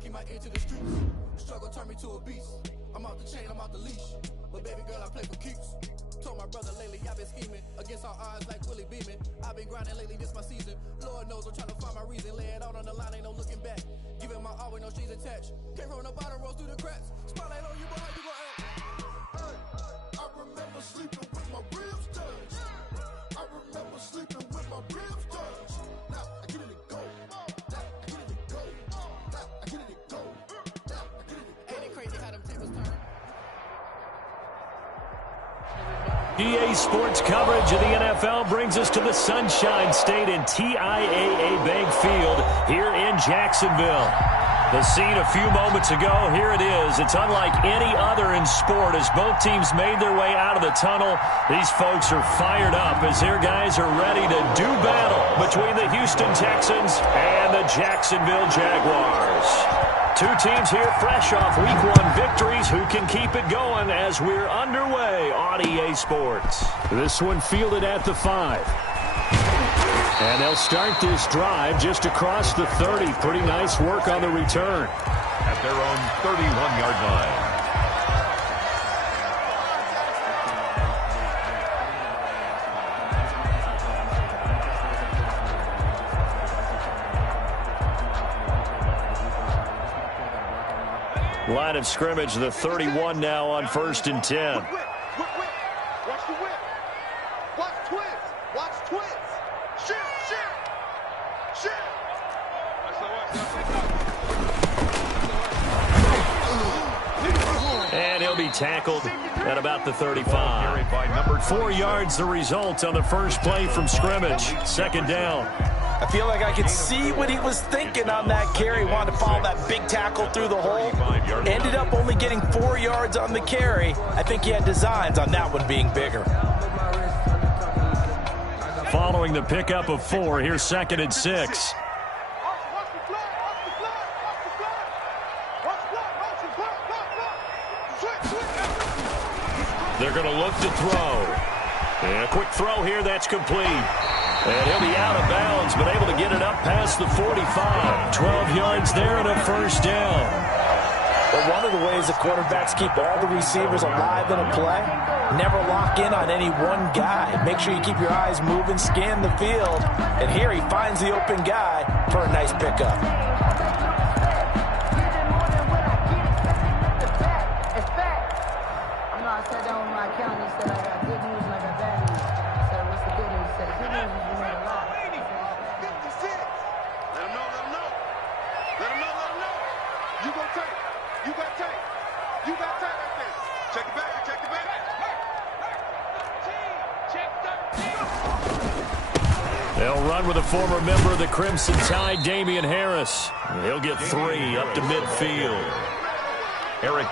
Keep my ear to the streets. Struggle turned me to a beast. I'm off the chain, I'm off the leash. But baby girl, I play for keeps. Told my brother lately, I've been scheming against all odds like Willie Beeman. I've been grinding lately, this my season. Lord knows I'm trying to find my reason. Lay it out on the line, ain't no looking back. Giving my all with no strings attached. Came from the bottom, rose through the cracks. Spotlight on you, boy, how you gon' act? Hey, I remember sleeping with my ribs touched. I remember sleeping with my ribs touched. Now I get it to go. Now I get it to go. Now I get it to go. Now I get it to go. Ain't it crazy how them tables turn? EA Sports coverage of the NFL brings us to the Sunshine State in TIAA Bank Field here in Jacksonville. The scene a few moments ago, here it is. It's unlike any other in sport as both teams made their way out of the tunnel. These folks are fired up as their guys are ready to do battle between the Houston Texans and the Jacksonville Jaguars. Two teams here fresh off Week 1 victories. Who can keep it going as we're underway on EA Sports? This one fielded at the 5. And they'll start this drive just across the 30. Pretty nice work on the return. At their own 31-yard line. Line of scrimmage, the 31 now on 1st and 10. Watch the whip. Watch twist. Watch twist. Shit. And he'll be tackled at about the 35. 4 yards the result on the first play from scrimmage. 2nd down. I feel like I could see what he was thinking on that carry. Wanted to follow that big tackle through the hole. Ended up only getting 4 yards on the carry. I think he had designs on that one being bigger. Following the pickup of 4, here's 2nd and 6. They're going to look to throw. And a quick throw here, that's complete. And he'll be out of bounds, but able to get it up past the 45. 12 yards there and a 1st down. Well, one of the ways the quarterbacks keep all the receivers alive in a play, never lock in on any one guy. Make sure you keep your eyes moving, scan the field. And here he finds the open guy for a nice pickup. They'll run with a former member of the Crimson Tide, Damian Harris. He'll get 3 up to midfield.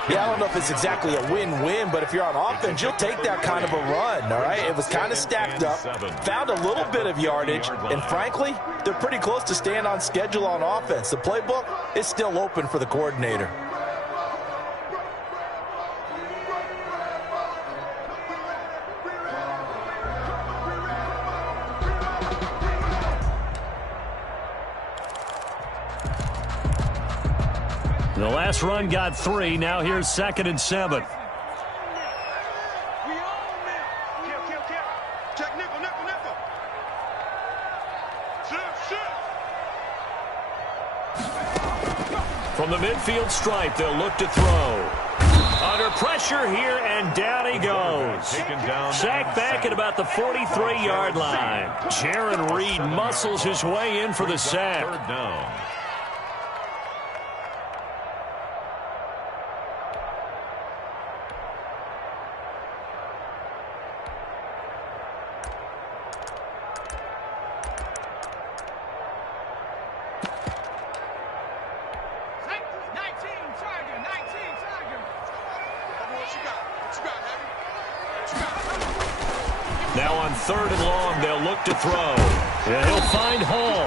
Yeah, I don't know if it's exactly a win-win, but if you're on offense, you'll take that kind of a run, all right? It was kind of stacked up, found a little bit of yardage, and frankly, they're pretty close to staying on schedule on offense. The playbook is still open for the coordinator. The last run got 3. Now here's 2nd and 7. From the midfield stripe, they'll look to throw. Under pressure here, and down he goes. Sacked back at about the 43-yard line. Jaron Reed muscles his way in for the sack. 3rd down. Now on 3rd and long, they'll look to throw. And he'll find Hall.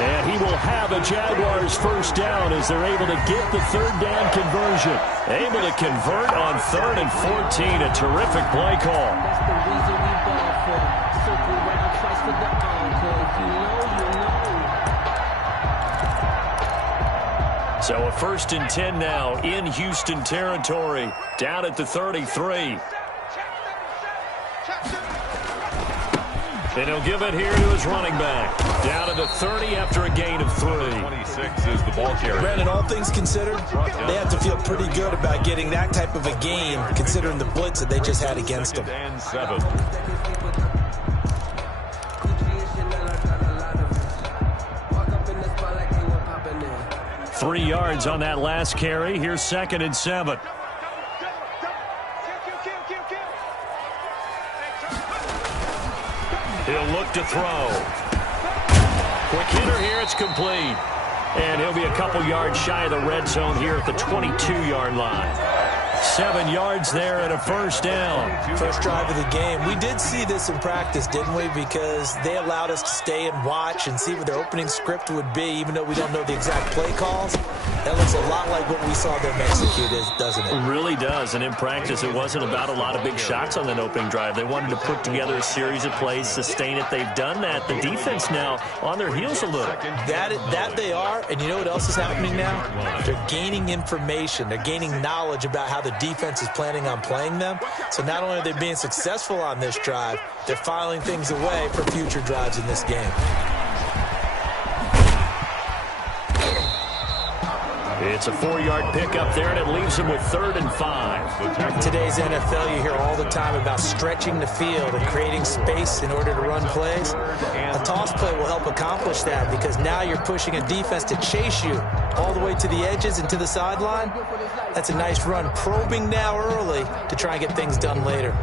And he will have a Jaguars 1st down as they're able to get the 3rd down conversion. Able to convert on 3rd and 14. A terrific play call. That's the reason we ball for. Circle round, trust for the encore. If you know, you know. So a 1st and 10 now in Houston territory, down at the 33. And he'll give it here to his running back. Down to the 30 after a gain of 3. 26 is the ball carrier. Brandon, all things considered, they have to feel pretty good about getting that type of a game, considering the blitz that they just had against them. And 7. 3 yards on that last carry. Here's 2nd and 7. He'll look to throw. Quick hitter here. It's complete. And he'll be a couple yards shy of the red zone here at the 22-yard line. 7 yards there and a 1st down. First drive of the game. We did see this in practice, didn't we? Because they allowed us to stay and watch and see what their opening script would be, even though we don't know the exact play calls. That looks a lot like what we saw them execute, doesn't it? It really does. And in practice, it wasn't about a lot of big shots on that opening drive. They wanted to put together a series of plays, sustain it. They've done that. The defense now on their heels a little. That they are. And you know what else is happening now? They're gaining information. They're gaining knowledge about how the defense is planning on playing them. So not only are they being successful on this drive, they're filing things away for future drives in this game. It's a 4-yard pickup there, and it leaves them with 3rd and 5. In today's NFL, you hear all the time about stretching the field and creating space in order to run plays. A toss play will help accomplish that because now you're pushing a defense to chase you all the way to the edges and to the sideline. That's a nice run, probing now early to try and get things done later.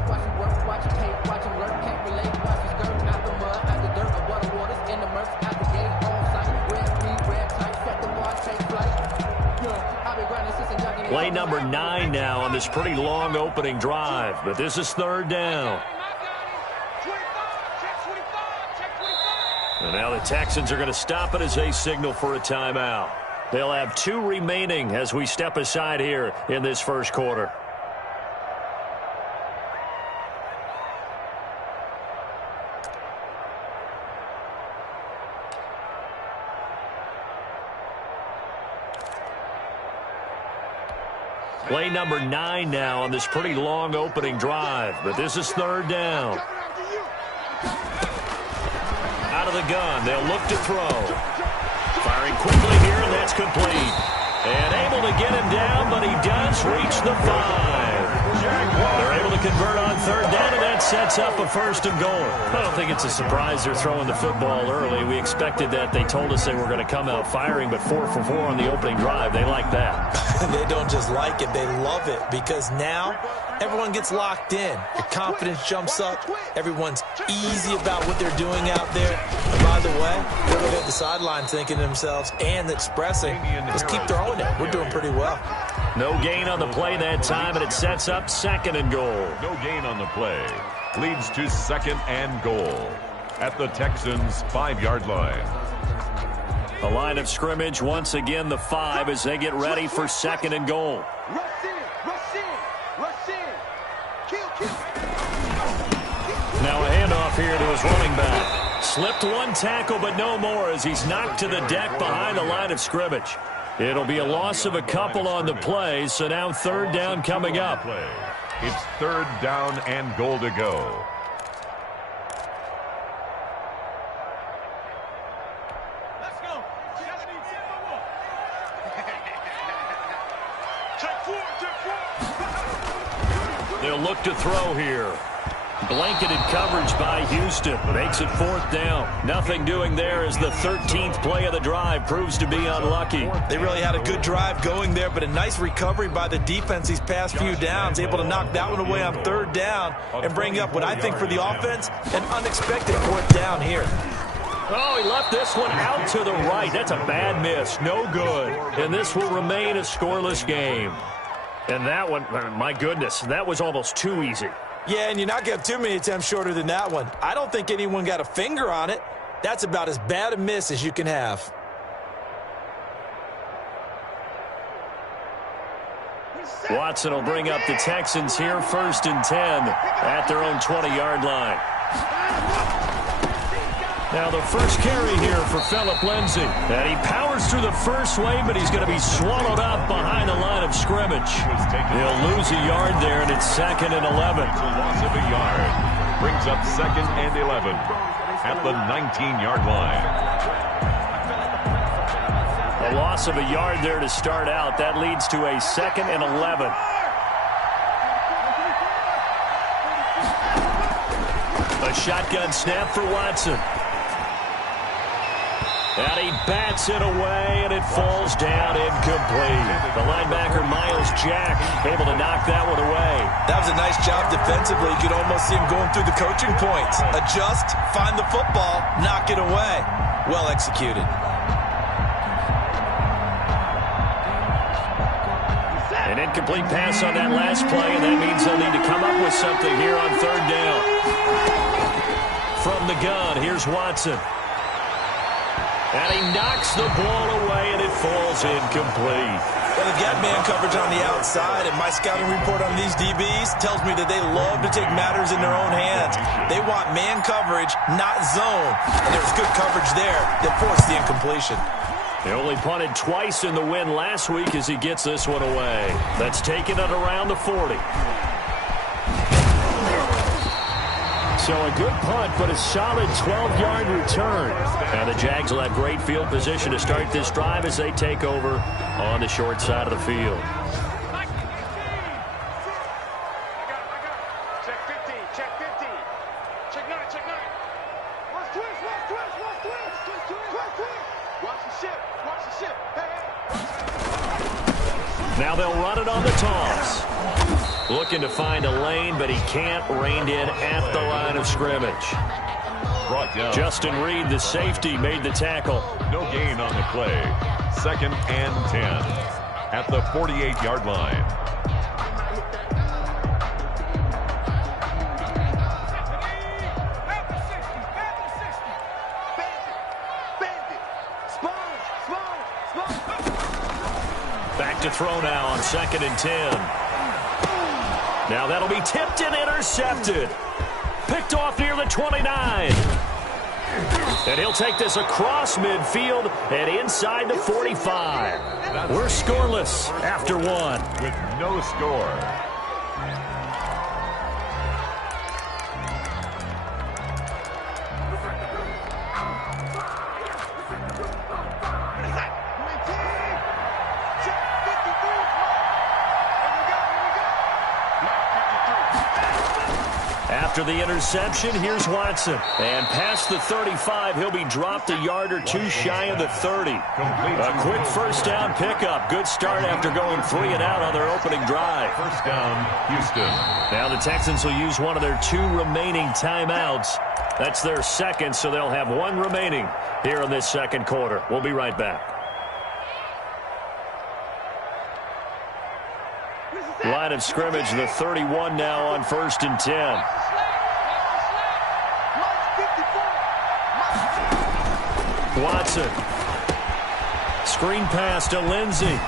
Play number 9 now on this pretty long opening drive, but this is 3rd down. And now the Texans are going to stop it as they signal for a timeout. They'll have 2 remaining as we step aside here in this first quarter. Play number 9 now on this pretty long opening drive, but this is 3rd down. Out of the gun, they'll look to throw. Firing quickly here, and that's complete. And able to get him down, but he does reach the 5. They're able to convert on 3rd down, and that sets up a 1st and goal. I don't think it's a surprise they're throwing the football early. We expected that. They told us they were going to come out firing, but 4 for 4 on the opening drive. They like that. They don't just like it, they love it, because now everyone gets locked in. Your confidence jumps up. Everyone's easy about what they're doing out there. And by the way, they're looking at the sideline thinking to themselves and expressing, let's keep throwing it. We're doing pretty well. No gain on the play that time, and it sets up 2nd and goal. No gain on the play. Leads to 2nd and goal at the Texans' 5-yard line. A line of scrimmage, once again the 5 as they get ready for 2nd and goal. Rush in, rush in, rush in. Kill. Now a handoff here to his running back. Slipped 1 tackle, but no more as he's knocked to the deck behind the line of scrimmage. It'll be a loss of a couple on the play, so now 3rd down coming up. It's 3rd down and goal to go. They'll look to throw here. Blanketed coverage by Houston. Makes it 4th down. Nothing doing there as the 13th play of the drive proves to be unlucky. They really had a good drive going there, but a nice recovery by the defense these past few downs. Able to knock that one away on 3rd down and bring up what I think for the offense, an unexpected 4th down here. Oh, he left this one out to the right. That's a bad miss. No good. And this will remain a scoreless game. And that one, my goodness, that was almost too easy. Yeah, and you're not going to have too many attempts shorter than that one. I don't think anyone got a finger on it. That's about as bad a miss as you can have. Watson will bring up the Texans here, 1st and 10 at their own 20-yard line. Now the first carry here for Phillip Lindsay. And he powers through the first wave, but he's going to be swallowed up behind the line of scrimmage. He'll lose a yard there, and it's 2nd and 11. It's a loss of a yard. Brings up 2nd and 11 at the 19-yard line. A loss of a yard there to start out. That leads to a 2nd and 11. A shotgun snap for Watson. And he bats it away, and it falls down incomplete. The linebacker, Miles Jack, able to knock that one away. That was a nice job defensively. You could almost see him going through the coaching points. Adjust, find the football, knock it away. Well executed. An incomplete pass on that last play, and that means they'll need to come up with something here on 3rd down. From the gun, here's Watson. And he knocks the ball away, and it falls incomplete. Well, they've got man coverage on the outside, and my scouting report on these DBs tells me that they love to take matters in their own hands. They want man coverage, not zone. And there was good coverage there that forced the incompletion. They only punted twice in the win last week as he gets this one away. That's taking it around the 40. So a good punt, but a solid 12-yard return. And the Jags will have great field position to start this drive as they take over on the short side of the field. Check 15, check 15. Check 9, check 9. Watch twist, watch twist, watch twist. Twist, twist. Watch the ship, watch the ship. Hey, hey. Now they'll run it on the toss. Looking to find a lane, but he can't. Reined in at the line of scrimmage. Brought down. Justin Reed, the safety, made the tackle. No gain on the play. 2nd and 10 at the 48-yard line. Back to throw now on 2nd and 10. Now that'll be tipped and intercepted. Picked off near the 29. And he'll take this across midfield and inside the 45. We're scoreless after one. With no score. After the interception, here's Watson. And past the 35, he'll be dropped a yard or two shy of the 30. A quick first down pickup. Good start after going 3 and out on their opening drive. First down, Houston. Now the Texans will use one of their 2 remaining timeouts. That's their second, so they'll have 1 remaining here in this second quarter. We'll be right back. Line of scrimmage, the 31 now on 1st and 10. Watson. Screen pass to Lindsay.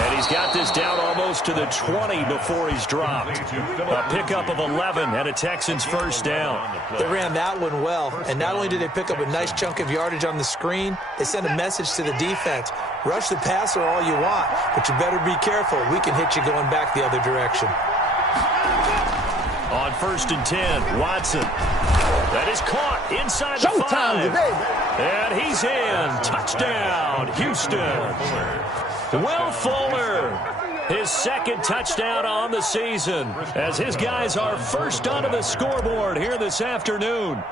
And he's got this down almost to the 20 before he's dropped. A pickup of 11 and a Texans first down. They ran that one well, and not only did they pick up a nice chunk of yardage on the screen, they sent a message to the defense. Rush the passer all you want, but you better be careful. We can hit you going back the other direction. On 1st and 10, Watson. That is caught inside the 5. And he's in. Touchdown, Houston. Will Fuller, his 2nd touchdown on the season, as his guys are first onto the scoreboard here this afternoon.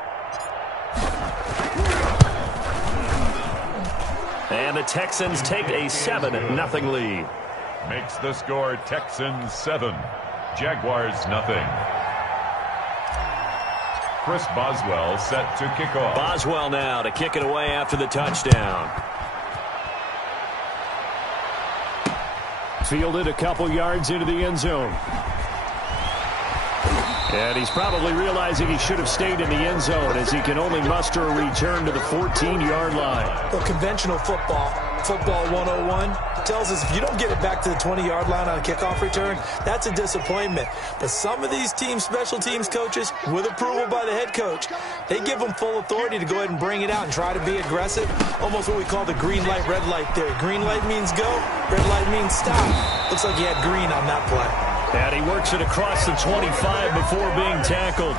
And the Texans take a 7-0 lead. Makes the score Texans 7, Jaguars nothing. Chris Boswell set to kick off. Boswell now to kick it away after the touchdown. Fielded a couple yards into the end zone. And he's probably realizing he should have stayed in the end zone as he can only muster a return to the 14-yard line. Well, conventional football 101, tells us if you don't get it back to the 20-yard line on a kickoff return, that's a disappointment. But some of these special teams coaches, with approval by the head coach, they give them full authority to go ahead and bring it out and try to be aggressive. Almost what we call the green light, red light theory. Green light means go, red light means stop. Looks like he had green on that play. And he works it across the 25 before being tackled.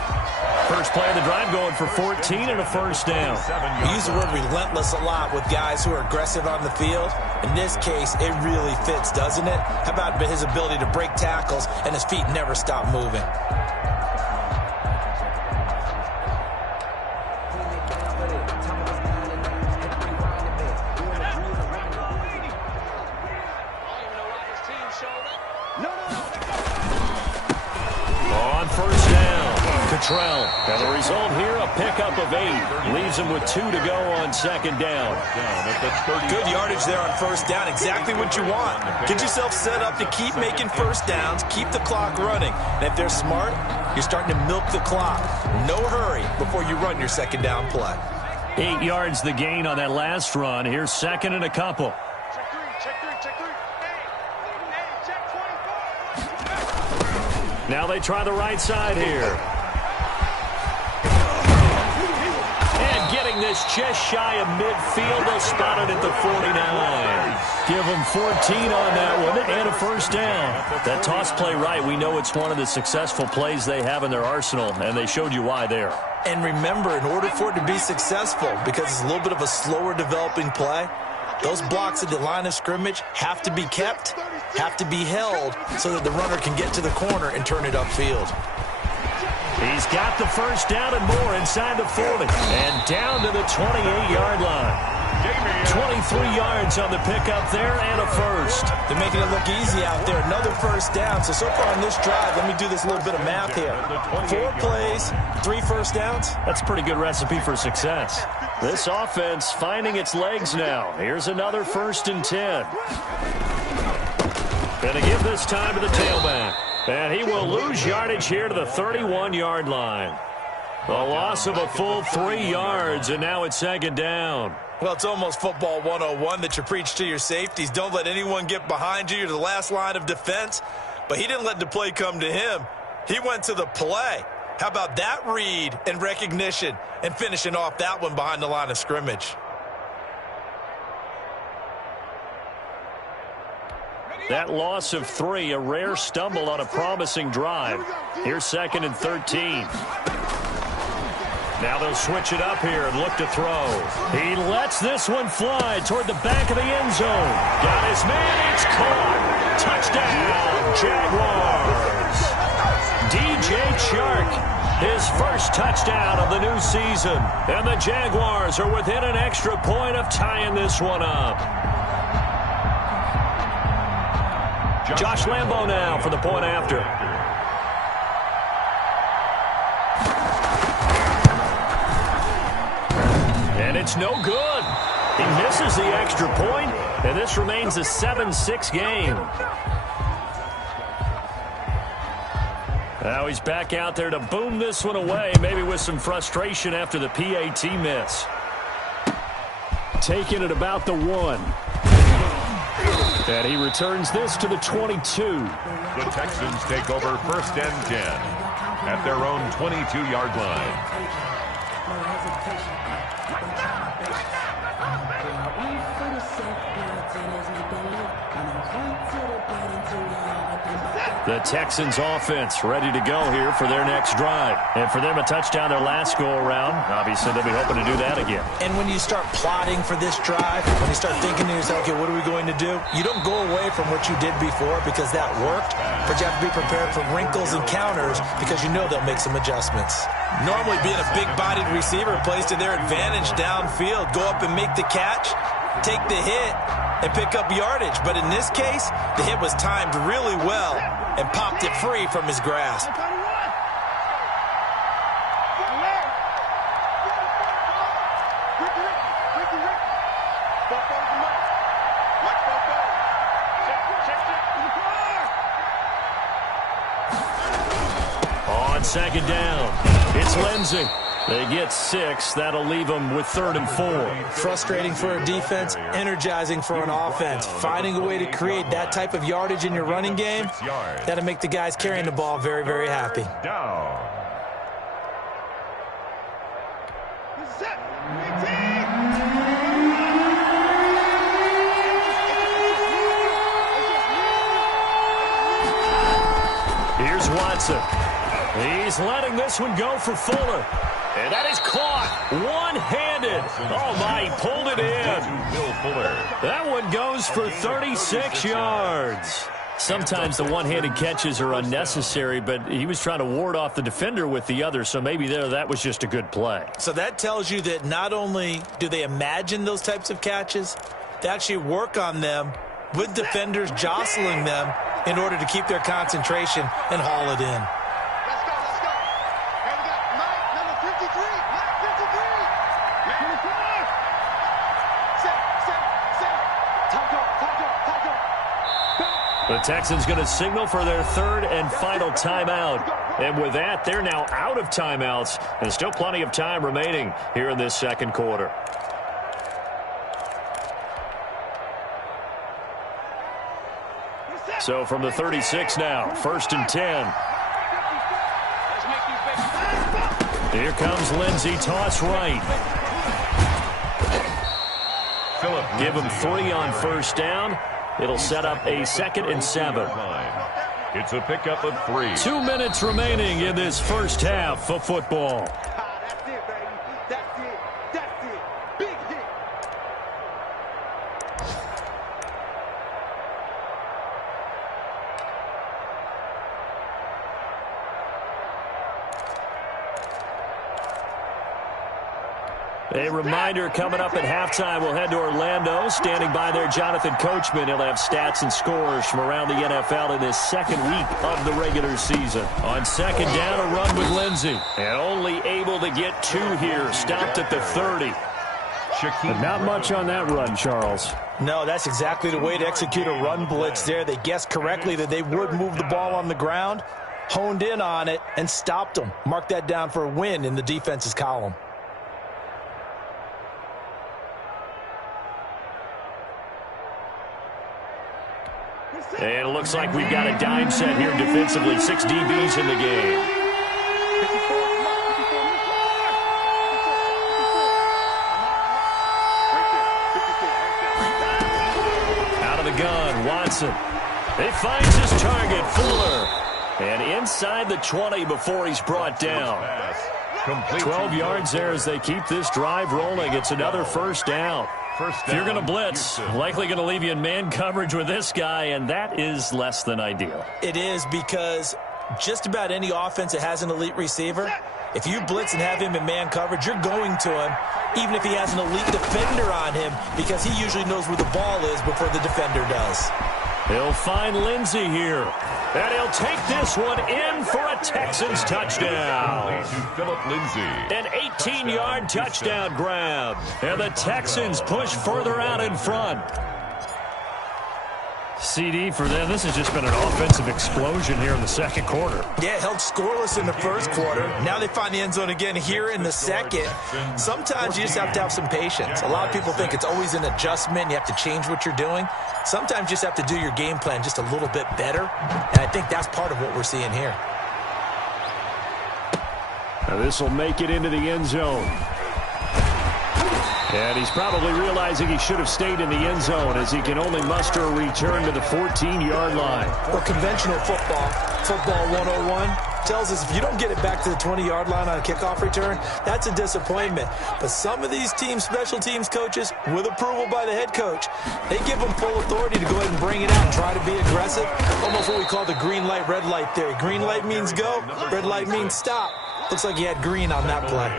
First play of the drive going for 14 and a first down. We use the word relentless a lot with guys who are aggressive on the field. In this case, it really fits, doesn't it? How about his ability to break tackles and his feet never stop moving? On first down, Cottrell. And the result here, a pickup of 8. Leaves him with 2 to go on second down. Good yardage there on first down. Exactly what you want. Get yourself set up to keep making first downs, keep the clock running. And if they're smart, you're starting to milk the clock. No hurry before you run your second down play. 8 yards the gain on that last run. Here's second and a couple. Now they try the right side here. And getting this just shy of midfield. They'll spot it at the 49. Give them 14 on that one and a first down. That toss play right, we know it's one of the successful plays they have in their arsenal, and they showed you why there. And remember, in order for it to be successful, because it's a little bit of a slower developing play, those blocks at the line of scrimmage have to be kept, have to be held, so that the runner can get to the corner and turn it upfield. He's got the first down and more inside the 40 and down to the 28-yard line. 23 yards on the pickup there and a first. They're making it look easy out there. Another first down. So far on this drive, let me do this little bit of math here. 4 plays, 3 first downs. That's a pretty good recipe for success. This offense finding its legs now. Here's another 1st and 10. Gonna give this time to the tailback. And he will lose yardage here to the 31-yard line. A loss of a full 3 yards, and now it's second down. Well, it's almost football 101 that you preach to your safeties. Don't let anyone get behind you. You're the last line of defense. But he didn't let the play come to him. He went to the play. How about that read and recognition and finishing off that one behind the line of scrimmage? That loss of 3, a rare stumble on a promising drive. Here's 2nd and 13. Now they'll switch it up here and look to throw. He lets this one fly toward the back of the end zone. Got his man. It's caught. Touchdown, Jaguars. DJ Chark, his first touchdown of the new season. And the Jaguars are within an extra point of tying this one up. Josh Lambo now for the point after. And it's no good. He misses the extra point, and this remains a 7-6 game. Now he's back out there to boom this one away, maybe with some frustration after the PAT miss. Taking it about the 1. And he returns this to the 22. The Texans take over 1st and 10 at their own 22-yard line. The Texans offense ready to go here for their next drive. And for them, a touchdown their last go-around. Obviously, they'll be hoping to do that again. And when you start plotting for this drive, when you start thinking to yourself, okay, what are we going to do? You don't go away from what you did before because that worked, but you have to be prepared for wrinkles and counters because you know they'll make some adjustments. Normally, being a big-bodied receiver plays to their advantage downfield. Go up and make the catch, take the hit, and pick up yardage. But in this case, the hit was timed really well and popped it free from his grasp. On second down, it's Lindsey. They get 6. That'll leave them with 3rd and 4. Frustrating for a defense, energizing for an offense. Finding a way to create that type of yardage in your running game, that'll make the guys carrying the ball very, very happy. Down. Here's Watson. He's letting this one go for Fuller. And that is caught one-handed. Oh, my, he pulled it in. That one goes for 36 yards. Sometimes the one-handed catches are unnecessary, but he was trying to ward off the defender with the other, so maybe that was just a good play. So that tells you that not only do they imagine those types of catches, they actually work on them with defenders jostling them in order to keep their concentration and haul it in. Let's go, let's go. Hey, we got Mike, number 53. Mike, 53. Man, The Texans going to signal for their 3rd and final timeout. And with that, they're now out of timeouts. And still plenty of time remaining here in this second quarter. So from the 36 now, 1st and 10. Here comes Lindsey, toss right. Give him 3 on 1st down. It'll set up a 2nd and 7. It's a pickup of 3. 2 minutes remaining in this first half of football. That's it, baby. That's it. That's it. Big hit. A reminder coming up at halftime, we'll head to Orlando. Standing by there, Jonathan Coachman. He'll have stats and scores from around the NFL in this second week of the regular season. On 2nd down, a run with Lindsey. And only able to get 2 here. Stopped at the 30. But not much on that run, Charles. No, that's exactly the way to execute a run blitz there. They guessed correctly that they would move the ball on the ground, honed in on it, and stopped them. Mark that down for a win in the defense's column. And it looks like we've got a dime set here defensively. 6 DBs in the game. Out of the gun, Watson. He finds his target, Fuller. And inside the 20 before he's brought down. 12 yards there as they keep this drive rolling. It's another 1st down. If you're going to blitz, likely going to leave you in man coverage with this guy, and that is less than ideal. It is, because just about any offense that has an elite receiver, if you blitz and have him in man coverage, you're going to him, even if he has an elite defender on him, because he usually knows where the ball is before the defender does. He'll find Lindsey here. And he'll take this one in for a Texans touchdown. Philip Lindsay. An 18-yard touchdown grab. And the Texans push further out in front. CD for them. This has just been an offensive explosion here in the second quarter. Yeah, held scoreless in the first quarter. Now they find the end zone again here in the second. Sometimes you just have to have some patience. A lot of people think it's always an adjustment. You have to change what you're doing. Sometimes you just have to do your game plan just a little bit better. And I think that's part of what we're seeing here. Now this will make it into the end zone. And he's probably realizing he should have stayed in the end zone as he can only muster a return to the 14-yard line. Well, conventional football 101, tells us if you don't get it back to the 20-yard line on a kickoff return, that's a disappointment. But some of these team special teams coaches, with approval by the head coach, they give them full authority to go ahead and bring it out and try to be aggressive. Almost what we call the green light, red light theory. Green light means go, red light means stop. Looks like he had green on that play.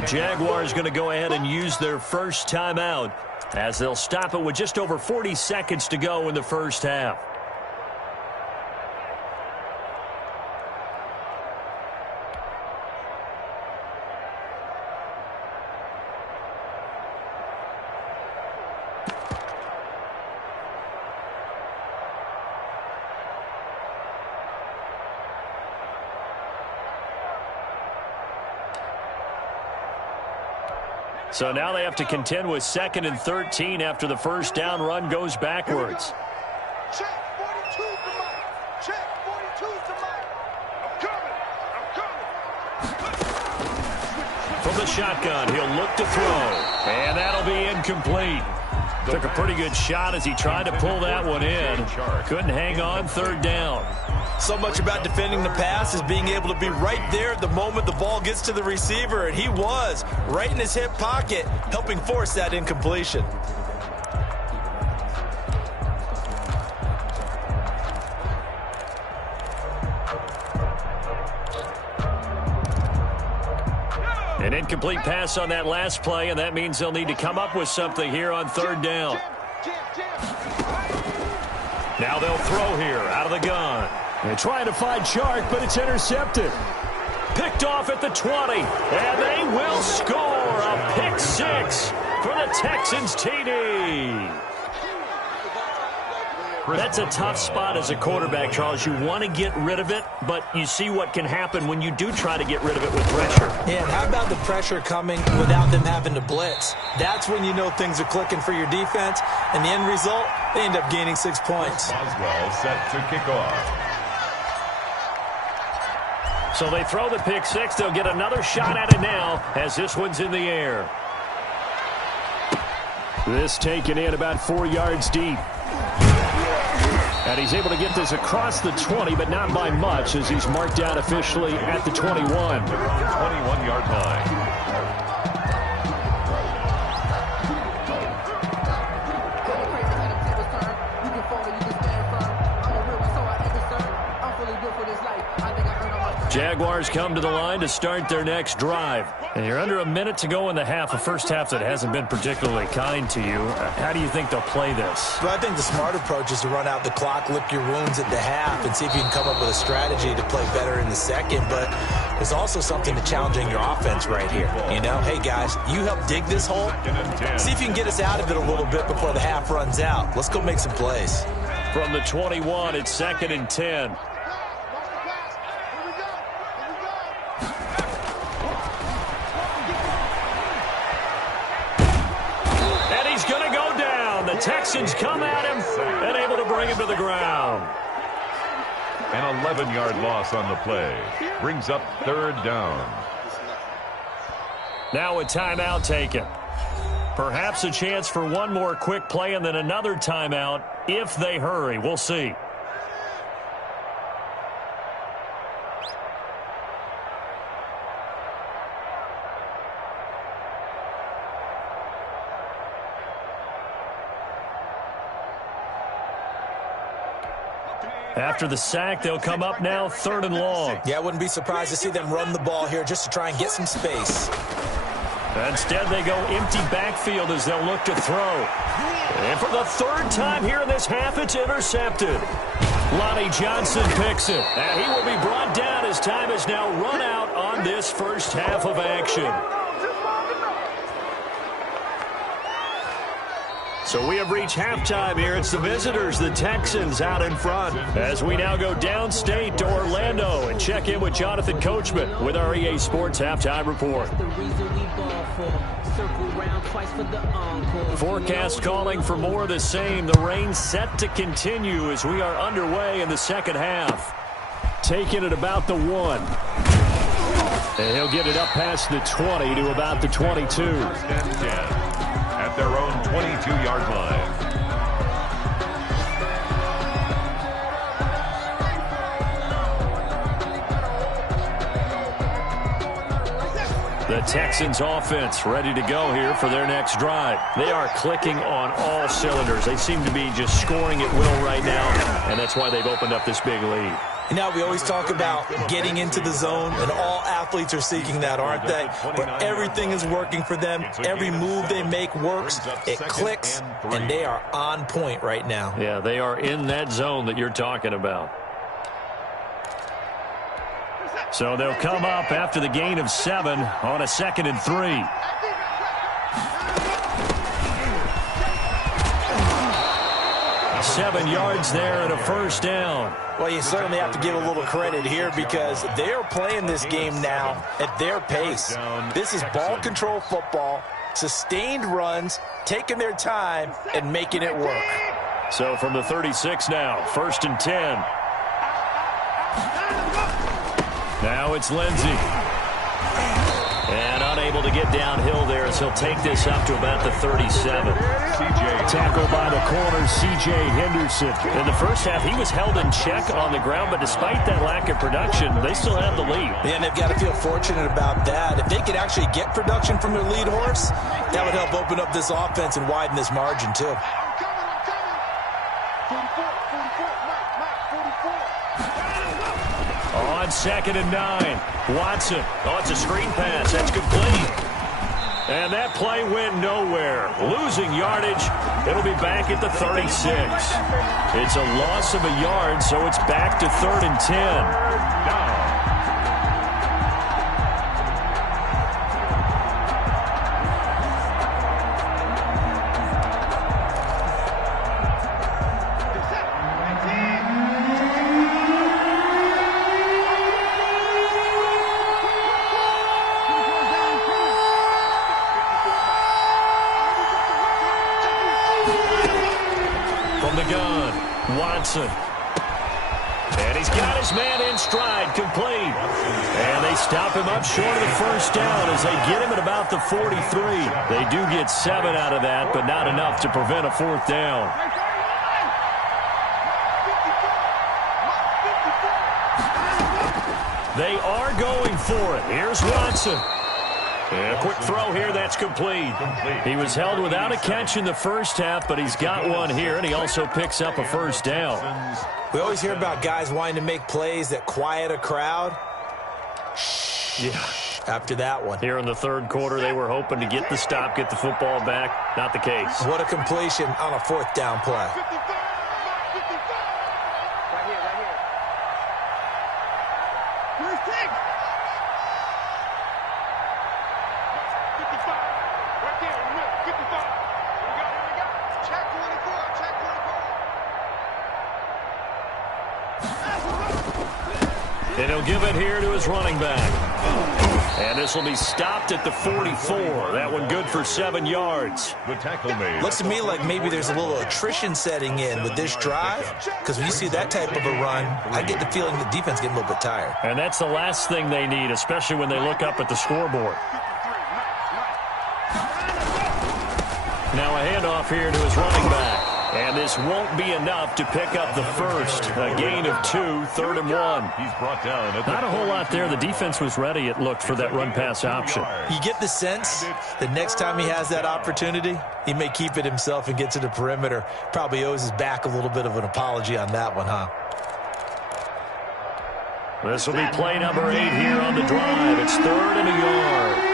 The Jaguars going to go ahead and use their first timeout as they'll stop it with just over 40 seconds to go in the first half. So now they have to contend with 2nd and 13 after the first down run goes backwards. Check 42's the mic. Check 42's the mic. I'm coming. From the shotgun, he'll look to throw. And that'll be incomplete. Took a pretty good shot as he tried to pull that one in. Couldn't hang on 3rd down. So much about defending the pass is being able to be right there at the moment the ball gets to the receiver, and he was right in his hip pocket, helping force that incompletion. An incomplete pass on that last play, and that means they'll need to come up with something here on 3rd down. Now they'll throw here out of the gun. They're trying to find Chark, but it's intercepted. Picked off at the 20, and they will score a pick 6 for the Texans TD. That's a tough spot as a quarterback, Charles. You want to get rid of it, but you see what can happen when you do try to get rid of it with pressure. Yeah, and how about the pressure coming without them having to blitz? That's when you know things are clicking for your defense, and the end result, they end up gaining 6 points. Boswell set to kick off. So they throw the pick 6. They'll get another shot at it now as this one's in the air. This taken in about 4 yards deep. And he's able to get this across the 20, but not by much as he's marked down officially at the 21. 21-yard line. Jaguars come to the line to start their next drive. And you're under a minute to go in the half, a first half that hasn't been particularly kind to you. How do you think they'll play this? Well, I think the smart approach is to run out the clock, lick your wounds at the half, and see if you can come up with a strategy to play better in the second. But there's also something to challenging your offense right here. You know, hey, guys, you help dig this hole. See if you can get us out of it a little bit before the half runs out. Let's go make some plays. From the 21, it's 2nd and 10. The Texans come at him and able to bring him to the ground. An 11-yard loss on the play. Brings up 3rd down. Now a timeout taken. Perhaps a chance for one more quick play and then another timeout if they hurry. We'll see. After the sack, they'll come up now 3rd and long. Yeah, I wouldn't be surprised to see them run the ball here just to try and get some space. Instead, they go empty backfield as they'll look to throw. And for the 3rd time here in this half, it's intercepted. Lonnie Johnson picks it. And he will be brought down as time has now run out on this first half of action. So we have reached halftime here. It's the visitors, the Texans, out in front. As we now go downstate to Orlando and check in with Jonathan Coachman with our EA Sports Halftime Report. Forecast calling for more of the same. The rain set to continue as we are underway in the second half. Taking it about the 1. And he'll get it up past the 20 to about the 22. At their own 22-yard line. The Texans offense ready to go here for their next drive. They are clicking on all cylinders. They seem to be just scoring at will right now, and that's why they've opened up this big lead. You know, we always talk about getting into the zone, and all athletes are seeking that, aren't they? But everything is working for them. Every move they make works. It clicks, and they are on point right now. Yeah, they are in that zone that you're talking about. So they'll come up after the gain of 7 on a 2nd and 3. Seven yards there and a first down. Well, you certainly have to give a little credit here because they are playing this game now at their pace. This is ball control football. sustained runs, taking their time, and making it work. So from the 36 now, 1st and 10. Now it's Lindsey. And unable to get downhill there as he'll take this up to about the 37. Tackled by the corner, C.J. Henderson. In the first half, he was held in check on the ground, but despite that lack of production, they still have the lead. And they've got to feel fortunate about that. If they could actually get production from their lead horse, that would help open up this offense and widen this margin, too. On 2nd and 9, Watson. Oh, it's a screen pass. That's complete. And that play went nowhere. Losing yardage. It'll be back at the 36. It's a loss of a yard, so it's back to 3rd and 10. Down. Watson. And he's got his man in stride, complete. And they stop him up short of the first down as they get him at about the 43. They do get 7 out of that, but not enough to prevent a 4th down. They are going for it. Here's Watson. And a quick throw here, that's complete. He was held without a catch in the first half, but he's got one here, and he also picks up a 1st down. We always hear about guys wanting to make plays that quiet a crowd. Yeah. After that one. Here in the 3rd quarter, they were hoping to get the stop, get the football back. Not the case. What a completion on a 4th down play. And he'll give it here to his running back. And this will be stopped at the 44. That one good for 7 yards. The tackle made. Looks to me like maybe there's a little attrition setting in with this drive, because when you see that type of a run, I get the feeling the defense getting a little bit tired. And that's the last thing they need, especially when they look up at the scoreboard. Now a handoff here to his running back. And this won't be enough to pick up the first. A gain of 2, 3rd and 1. He's brought down. Not a whole lot there. The defense was ready, it looked, for that run-pass option. You get the sense the next time he has that opportunity, he may keep it himself and get to the perimeter. Probably owes his back a little bit of an apology on that one, huh? This will be play number 8 here on the drive. It's 3rd and a yard.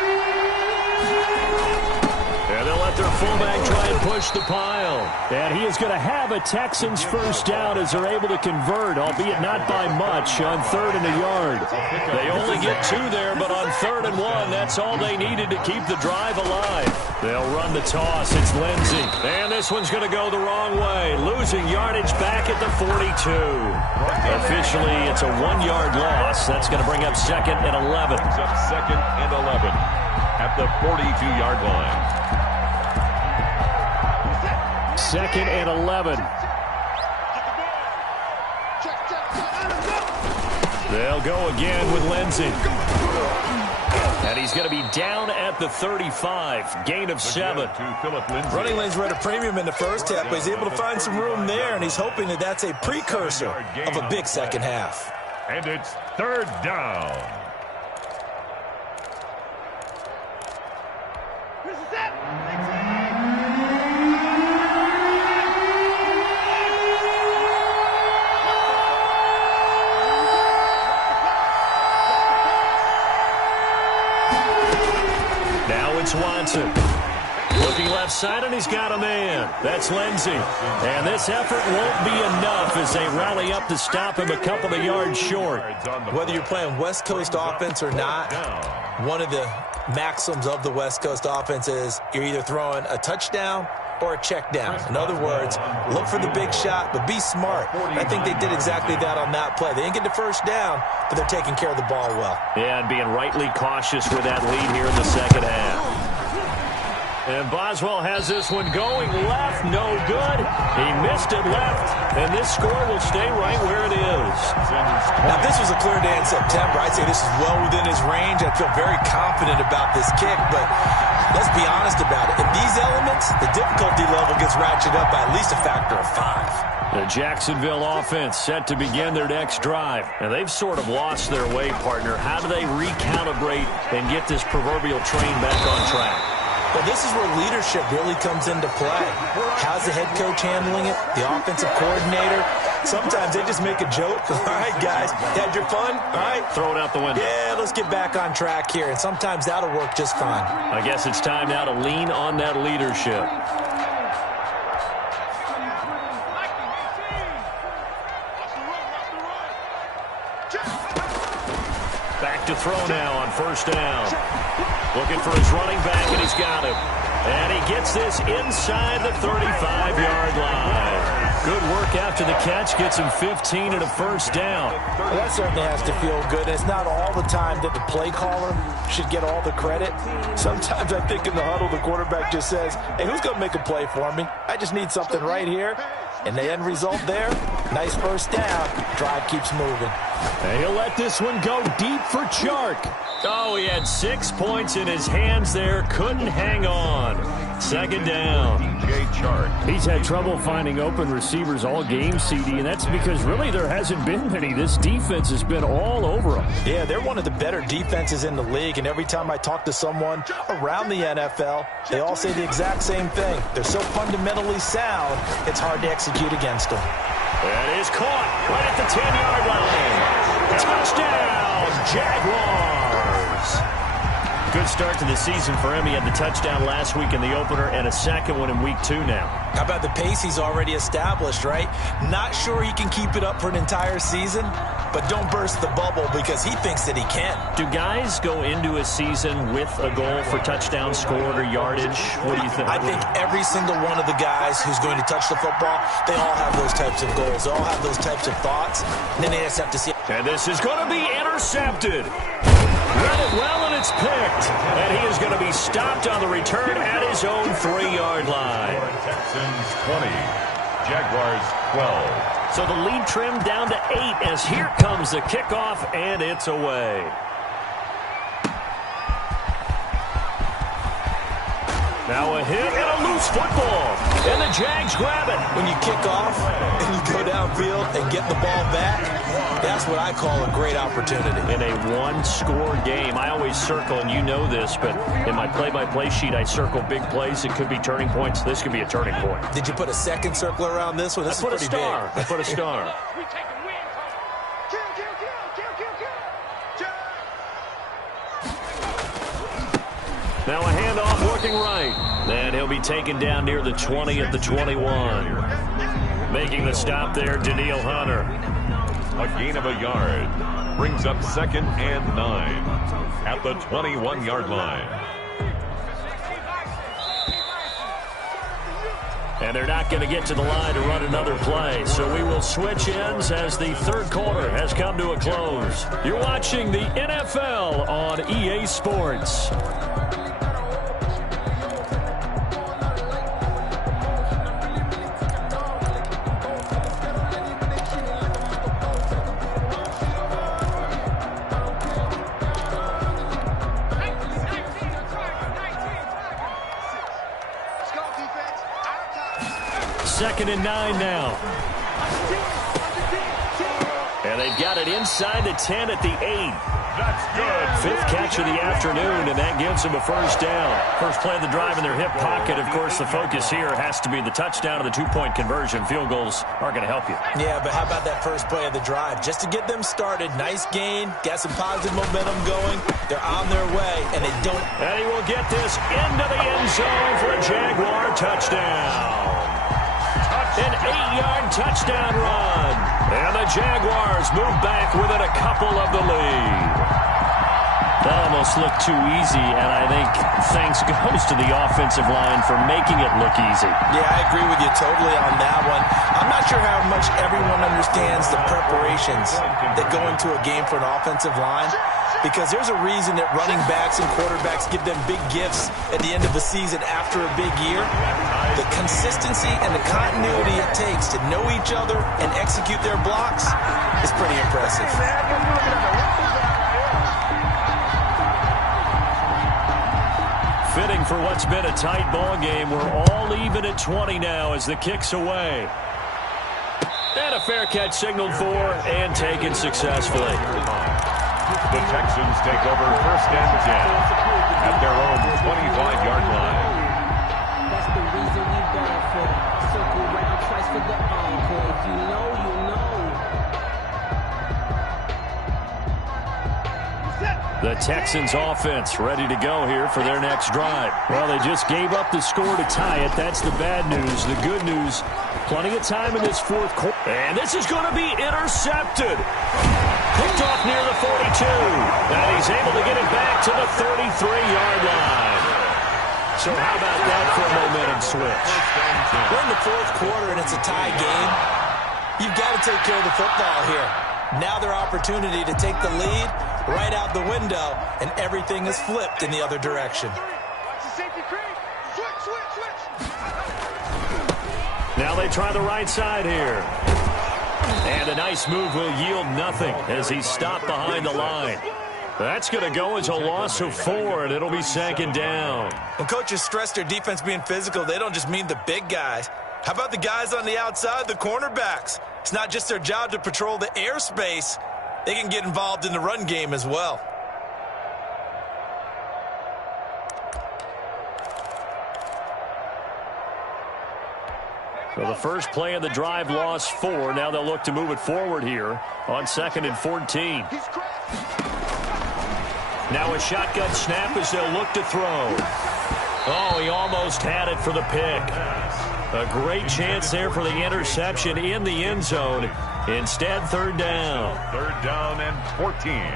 And they'll let their fullback try and push the pile. And he is going to have a Texans 1st down as they're able to convert, albeit not by much, on 3rd and a yard. They only get 2 there, but on 3rd and 1, that's all they needed to keep the drive alive. They'll run the toss. It's Lindsey. And this one's going to go the wrong way. Losing yardage back at the 42. Officially, it's a 1-yard loss. That's going to bring up 2nd and 11. Up 2nd and 11 at the 42-yard line. 2nd and 11. They'll go again with Lindsey. And he's going to be down at the 35. Gain of 7. Running lanes were at a premium in the first half, but he's able to find some room there, and he's hoping that that's a precursor of a big second half. And it's 3rd down. Watson looking left side, and he's got a man. That's Lindsey. And this effort won't be enough as they rally up to stop him a couple of yards short. Whether you're playing West Coast offense or not, one of the maxims of the West Coast offense is you're either throwing a touchdown or a check down. In other words, look for the big shot, but be smart. I think they did exactly that on that play. They didn't get the first down, but they're taking care of the ball well. Yeah, and being rightly cautious with that lead here in the second half. And Boswell has this one going left, no good. He missed it left, and this score will stay right where it is. Now, if this was a clear day in September, I'd say this is well within his range. I feel very confident about this kick, but let's be honest about it. In these elements, the difficulty level gets ratcheted up by at least a factor of 5. The Jacksonville offense set to begin their next drive. And they've sort of lost their way, partner. How do they recalibrate and get this proverbial train back on track? Well, this is where leadership really comes into play. How's the head coach handling it? The offensive coordinator? Sometimes they just make a joke. All right, guys, had your fun? All right. Throw it out the window. Yeah, let's get back on track here. And sometimes that'll work just fine. I guess it's time now to lean on that leadership. Back to throw now on first down. Looking for his running back, and he's got him. And he gets this inside the 35-yard line. Good work after the catch. Gets him 15 and a first down. Well, that certainly has to feel good. It's not all the time that the play caller should get all the credit. Sometimes I think in the huddle, the quarterback just says, hey, who's going to make a play for me? I just need something right here. And the end result there, nice first down. Drive keeps moving. And he'll let this one go deep for Chark. Oh, he had 6 points in his hands there. Couldn't hang on. Second down. DJ Chark. He's had trouble finding open receivers all game, CD, and that's because really there hasn't been many. This defense has been all over them. Yeah, they're one of the better defenses in the league, and every time I talk to someone around the NFL, they all say the exact same thing. They're so fundamentally sound, it's hard to execute against them. That is caught right at the 10-yard line. Touchdown, Jaguars. Good start to the season for him. He had the touchdown last week in the opener and a second one in week 2 now. How about the pace he's already established, right? Not sure he can keep it up for an entire season, but don't burst the bubble because he thinks that he can. Do guys go into a season with a goal for touchdown scored or yardage? What do you think? I think every single one of the guys who's going to touch the football, they all have those types of goals. They all have those types of thoughts. And then they just have to see. And this is going to be intercepted. Read it well, and it's picked. And he is going to be stopped on the return at his own 3-yard line. Texans 20, Jaguars 12. So the lead trimmed down to 8 as here comes the kickoff, and it's away. Now a hit and a loose football. And the Jags grab it. When you kick off and you go downfield and get the ball back, that's what I call a great opportunity. In a one-score game, I always circle, and you know this, but in my play-by-play sheet, I circle big plays. It could be turning points. This could be a turning point. Did you put a second circle around this one? This is pretty big. I put a star. We take a win, Kill. Now a handoff working right. And he'll be taken down near the 20 at the 21. Making the stop there, Daniil Hunter. A gain of a yard. Brings up 2nd and 9 at the 21-yard line. And they're not going to get to the line to run another play. So we will switch ends as the third quarter has come to a close. You're watching the NFL on EA Sports. Second and 9 now. And they've got it inside the 10 at the 8. That's good. 5th catch of the afternoon, and that gives them a first down. First play of the drive in their hip pocket. Of course, the focus here has to be the touchdown of the 2-point conversion. Field goals aren't going to help you. Yeah, but how about that first play of the drive? Just to get them started, nice gain, got some positive momentum going. They're on their way, and they don't. And he will get this into the end zone for a Jaguar touchdown. An 8-yard touchdown run. And the Jaguars move back within a couple of the lead. That almost looked too easy, and I think thanks goes to the offensive line for making it look easy. Yeah, I agree with you totally on that one. I'm not sure how much everyone understands the preparations that go into a game for an offensive line. because there's a reason that running backs and quarterbacks give them big gifts at the end of the season after a big year. The consistency and the continuity it takes to know each other and execute their blocks is pretty impressive. Fitting for what's been a tight ball game. We're all even at 20 now as the kick's away. And a fair catch signaled for and taken successfully. The Texans take over 1st and 10 at their own 25-yard line. That's the reason we ball for. Circle round twice for the encore. If you know, you know. The Texans offense ready to go here for their next drive. Well, they just gave up the score to tie it. That's the bad news. The good news, plenty of time in this 4th quarter. And this is going to be intercepted. Picked off near the 42. And he's able to get it back to the 33-yard line. So how about that for a momentum switch? We're in the 4th quarter and it's a tie game. You've got to take care of the football here. Now their opportunity to take the lead right out the window, and everything is flipped in the other direction. Now they try the right side here. And a nice move will yield nothing as he's stopped behind the line. That's going to go as a loss of 4, and it'll be 2nd down. When coaches stress their defense being physical, they don't just mean the big guys. How about the guys on the outside, the cornerbacks? It's not just their job to patrol the airspace. They can get involved in the run game as well. So the first play of the drive lost 4. Now they'll look to move it forward here on 2nd and 14. Now a shotgun snap as they'll look to throw. Oh, he almost had it for the pick. A great chance there for the interception in the end zone. Instead, 3rd down. 3rd down and 14.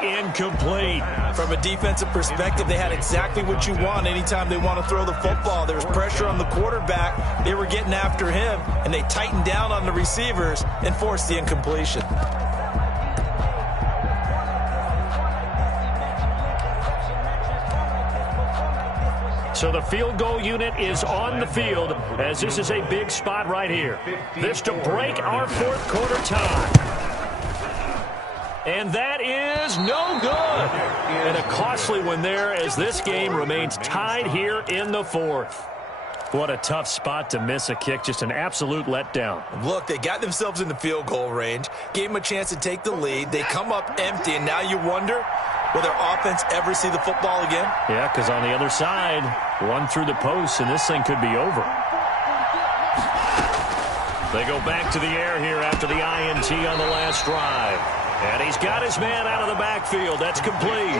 Incomplete. From a defensive perspective, they had exactly what you want anytime they want to throw the football. There was pressure on the quarterback. They were getting after him, and they tightened down on the receivers and forced the incompletion. So the field goal unit is on the field as this is a big spot right here. This to break our 4th quarter tie. And that is no good. And a costly one there as this game remains tied here in the 4th. What a tough spot to miss a kick. Just an absolute letdown. Look, they got themselves in the field goal range, gave them a chance to take the lead. They come up empty, and now you wonder, will their offense ever see the football again? Yeah, because on the other side, run through the post, and this thing could be over. They go back to the air here after the INT on the last drive. And he's got his man out of the backfield. That's complete.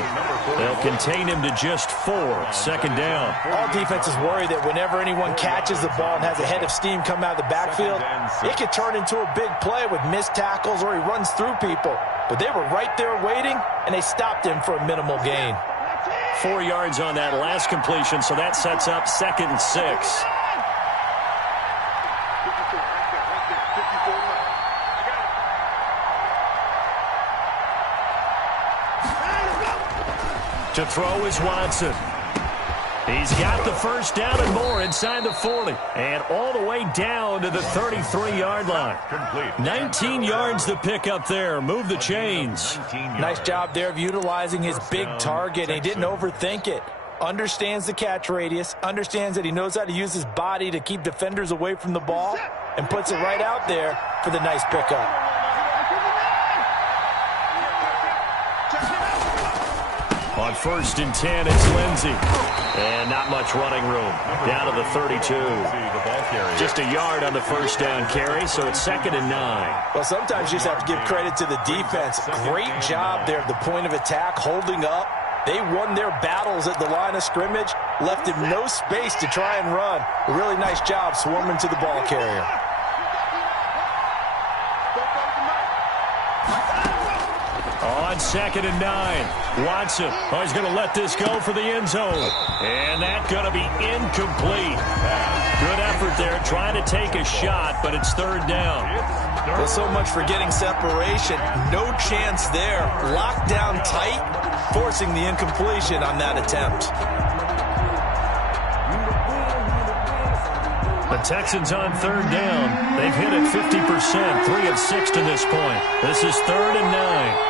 They'll contain him to just 4. 2nd down. All defenses worry that whenever anyone catches the ball and has a head of steam come out of the backfield, it could turn into a big play with missed tackles or he runs through people. But they were right there waiting, and they stopped him for a minimal gain. 4 yards on that last completion, so that sets up 2nd and 6. To throw is Watson. He's got the 1st down and more inside the 40. And all the way down to the 33-yard line. 19 yards to pick up there. Move the chains. Nice job there of utilizing his big target. He didn't overthink it. Understands the catch radius. Understands that he knows how to use his body to keep defenders away from the ball. And puts it right out there for the nice pickup. On 1st and 10, it's Lindsey. And not much running room. Down to the 32. Just a yard on the 1st down carry, so it's 2nd and 9. Well, sometimes you just have to give credit to the defense. Great job there at the point of attack, holding up. They won their battles at the line of scrimmage, left him no space to try and run. A really nice job swarming to the ball carrier. On 2nd and 9. Watson. Oh, he's going to let this go for the end zone. And that's going to be incomplete. Good effort there trying to take a shot, but it's 3rd down. Well, so much for getting separation. No chance there. Locked down tight, forcing the incompletion on that attempt. The Texans on 3rd down. They've hit it 50%, 3 of 6 to this point. This is 3rd and 9.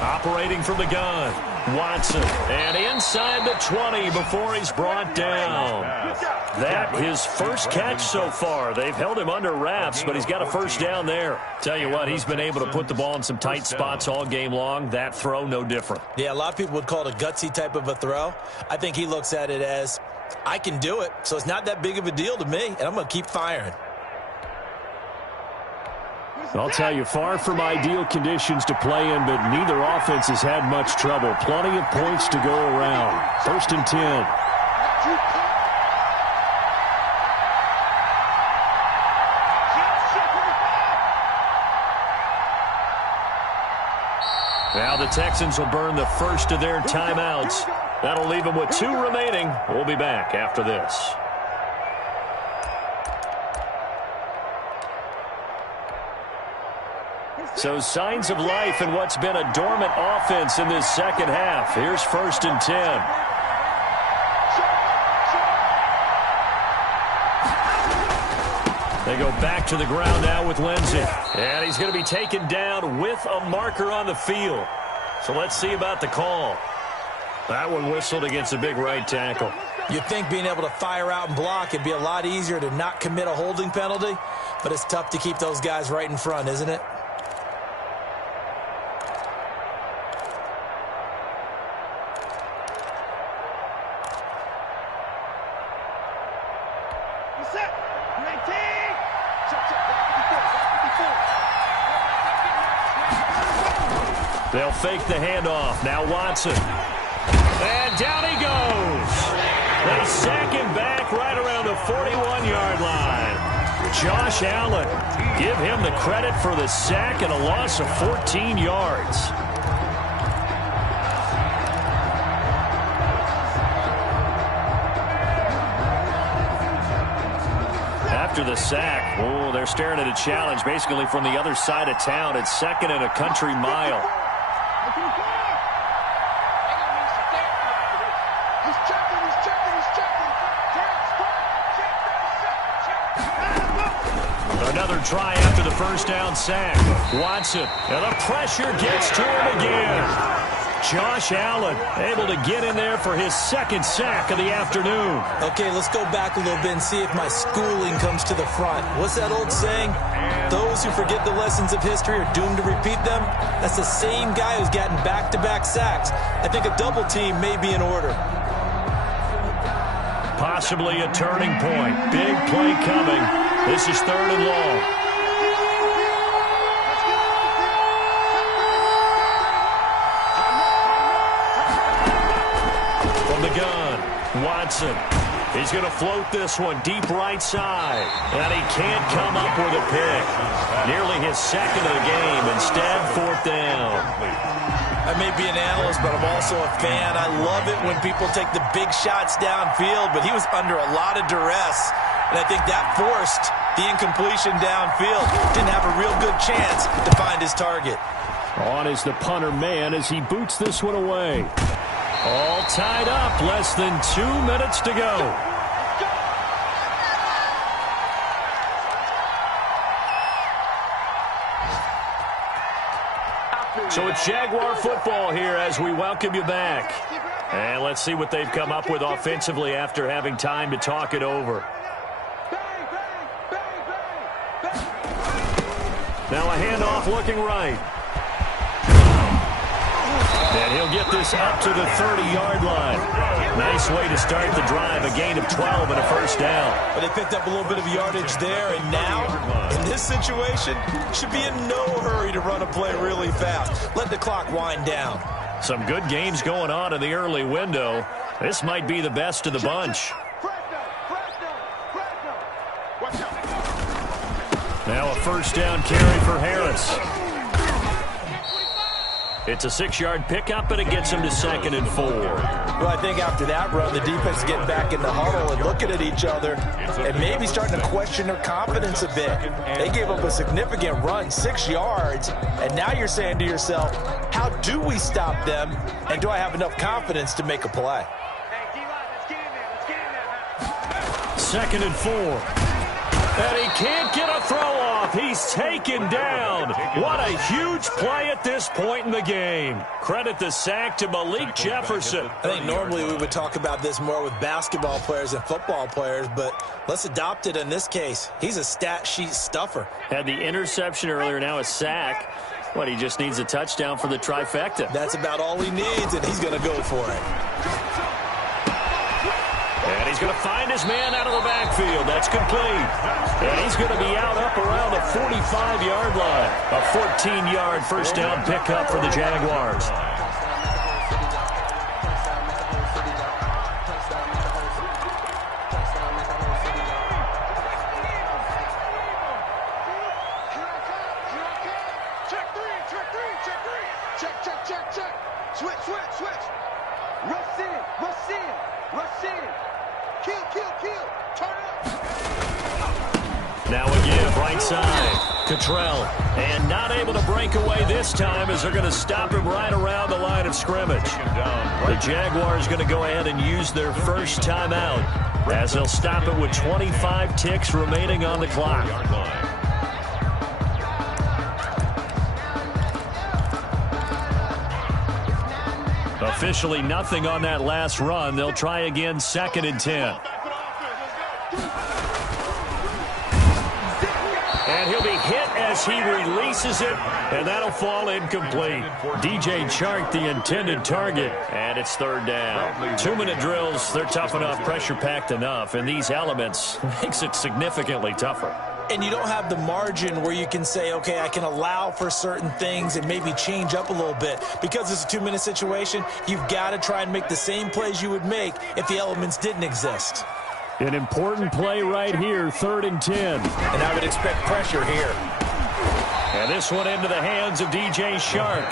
Operating from the gun, Watson, and inside the 20 before he's brought down. That his first catch so far. They've held him under wraps, but he's got a first down there. Tell you what, he's been able to put the ball in some tight spots all game long. That throw, no different. Yeah, a lot of people would call it a gutsy type of a throw. I think he looks at it as, I can do it, so it's not that big of a deal to me, and I'm going to keep firing. I'll tell you, far from ideal conditions to play in, but neither offense has had much trouble. Plenty of points to go around. 1st and 10. Now the Texans will burn the first of their timeouts. That'll leave them with 2 remaining. We'll be back after this. So signs of life in what's been a dormant offense in this second half. Here's 1st and 10. They go back to the ground now with Lindsey. And he's going to be taken down with a marker on the field. So let's see about the call. That one whistled against a big right tackle. You'd think being able to fire out and block it'd be a lot easier to not commit a holding penalty, but it's tough to keep those guys right in front, isn't it? They'll fake the handoff. Now Watson. And down he goes. They sack him back right around the 41-yard line. Josh Allen, give him the credit for the sack and a loss of 14 yards. After the sack, oh, they're staring at a challenge basically from the other side of town. It's 2nd and a country mile. Another try after the first down sack. Watson, and the pressure gets to him again. Josh Allen able to get in there for his 2nd sack of the afternoon. Okay, let's go back a little bit and see if my schooling comes to the front. What's that old saying? Those who forget the lessons of history are doomed to repeat them. That's the same guy who's gotten back-to-back sacks. I think a double team may be in order. Possibly a turning point. Big play coming. This is 3rd and long. From the gun, Watson. He's going to float this one deep right side. And he can't come up with a pick. Nearly his 2nd of the game. Instead, 4th down. I may be an analyst, but I'm also a fan. I love it when people take the big shots downfield, but he was under a lot of duress. And I think that forced the incompletion downfield. Didn't have a real good chance to find his target. On is the punter man as he boots this one away. All tied up. Less than 2 minutes to go. So it's Jaguar football here as we welcome you back. And let's see what they've come up with offensively after having time to talk it over. Now a handoff looking right. And he'll get this up to the 30-yard line. Nice way to start the drive, a gain of 12 and a first down. But they picked up a little bit of yardage there, and now, in this situation, should be in no hurry to run a play really fast. Let the clock wind down. Some good games going on in the early window. This might be the best of the bunch. Now a first down carry for Harris. It's a 6-yard pickup, and it gets him to 2nd and 4. Well, I think after that run, the defense getting back in the huddle and looking at each other and maybe starting to question their confidence a bit. They gave up a significant run, 6 yards, and now you're saying to yourself, how do we stop them, and do I have enough confidence to make a play? Second and 4. And he can't get a throw off. He's taken down. What a huge play at this point in the game. Credit the sack to Malik Jefferson. I think normally we would talk about this more with basketball players and football players, but let's adopt it in this case. He's a stat sheet stuffer. Had the interception earlier, now a sack. What, he just needs a touchdown for the trifecta. That's about all he needs, and he's going to go for it. And he's going to find his man out of the backfield. That's complete. And he's going to be out up around the 45-yard line. A 14-yard first down pickup for the Jaguars. Check. Switch. Rush in. Kill. Turn up. Now again, right side. Cottrell. And not able to break away this time as they're going to stop him right around the line of scrimmage. The Jaguars going to go ahead and use their first timeout as they'll stop it with 25 ticks remaining on the clock. Officially nothing on that last run. They'll try again 2nd and 10. And he'll be hit as he releases it, and that'll fall incomplete. DJ Chark, the intended target, and it's 3rd down. 2-minute drills, they're tough enough, pressure-packed enough, and these elements makes it significantly tougher. And you don't have the margin where you can say, okay, I can allow for certain things and maybe change up a little bit. Because it's a 2-minute situation, you've got to try and make the same plays you would make if the elements didn't exist. An important play right here, 3rd and 10. And I would expect pressure here. And this one into the hands of DJ Chark.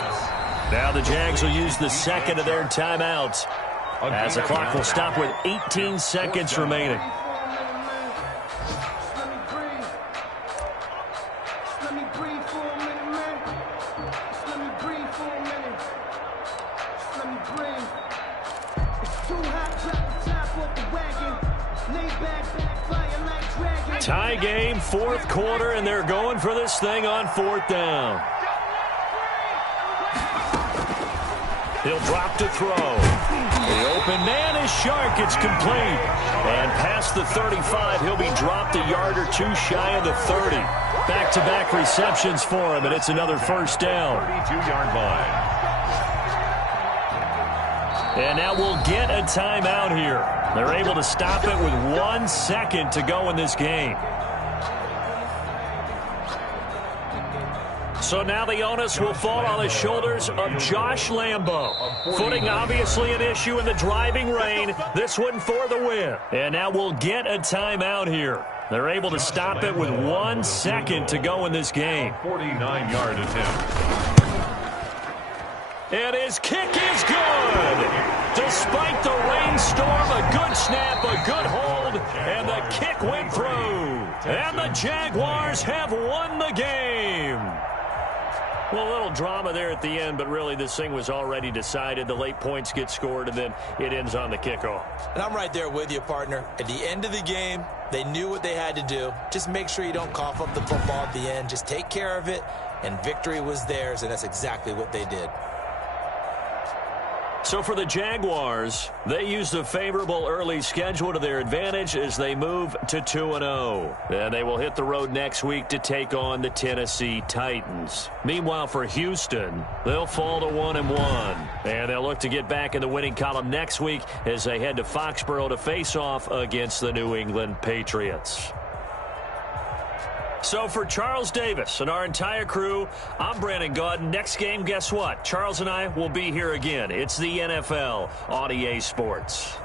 Now the Jags will use the 2nd of their timeouts as the clock will stop with 18 seconds remaining. Tie game, 4th quarter, and they're going for this thing on 4th down. He'll drop to throw. The open man is Chark. It's complete. And past the 35, he'll be dropped a yard or two shy of the 30. Back-to-back receptions for him, and it's another first down. 32-yard line. And now we'll get a timeout here. They're able to stop it with 1 second to go in this game. So now the onus will fall on the shoulders of Josh Lambo. Footing obviously an issue in the driving rain. This one for the win. And now we'll get a timeout here. They're able to stop it with 1 second to go in this game. 49-yard attempt. And his kick is good. Despite the rainstorm, a good snap, a good hold, and the kick went through. And the Jaguars have won the game. Well, a little drama there at the end, but really this thing was already decided. The late points get scored, and then it ends on the kickoff. And I'm right there with you, partner. At the end of the game, they knew what they had to do. Just make sure you don't cough up the football at the end. Just take care of it, and victory was theirs, and that's exactly what they did. So for the Jaguars, they use the favorable early schedule to their advantage as they move to 2-0. And they will hit the road next week to take on the Tennessee Titans. Meanwhile, for Houston, they'll fall to 1-1. And they'll look to get back in the winning column next week as they head to Foxborough to face off against the New England Patriots. So for Charles Davis and our entire crew, I'm Brandon Gaudin. Next game, guess what? Charles and I will be here again. It's the NFL on EA Sports.